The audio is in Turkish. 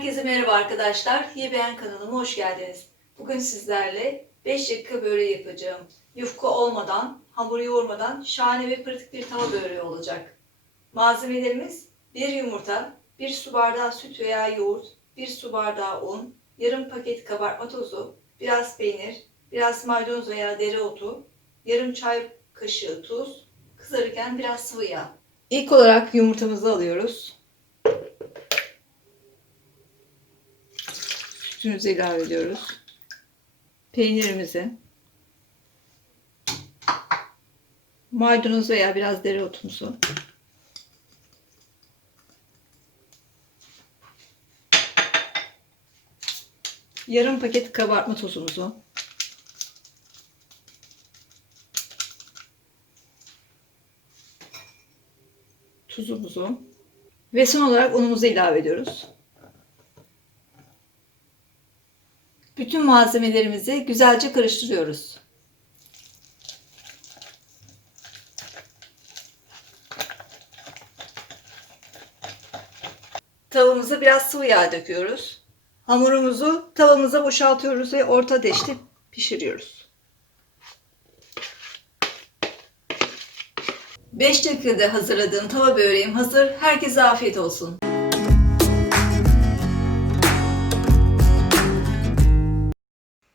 Herkese merhaba arkadaşlar. YBN kanalıma hoş geldiniz. Bugün sizlerle 5 dakika böreği yapacağım. Yufka olmadan, hamur yoğurmadan şahane ve pratik bir tava böreği olacak. Malzemelerimiz 1 yumurta, 1 su bardağı süt veya yoğurt, 1 su bardağı un, yarım paket kabartma tozu, biraz peynir, biraz maydanoz veya dereotu, yarım çay kaşığı tuz, kızarırken biraz sıvı yağ. İlk olarak yumurtamızı alıyoruz. Sütümüzü ilave ediyoruz. Peynirimizi. Maydanoz veya biraz dereotumuzu. Yarım paket kabartma tozumuzu. Tuzumuzu. Ve son olarak unumuzu ilave ediyoruz. Bütün malzemelerimizi güzelce karıştırıyoruz. Tavamıza biraz sıvı yağ döküyoruz. Hamurumuzu tavamıza boşaltıyoruz ve orta ateşte pişiriyoruz. 5 dakikada hazırladığım tava böreğim hazır. Herkese afiyet olsun.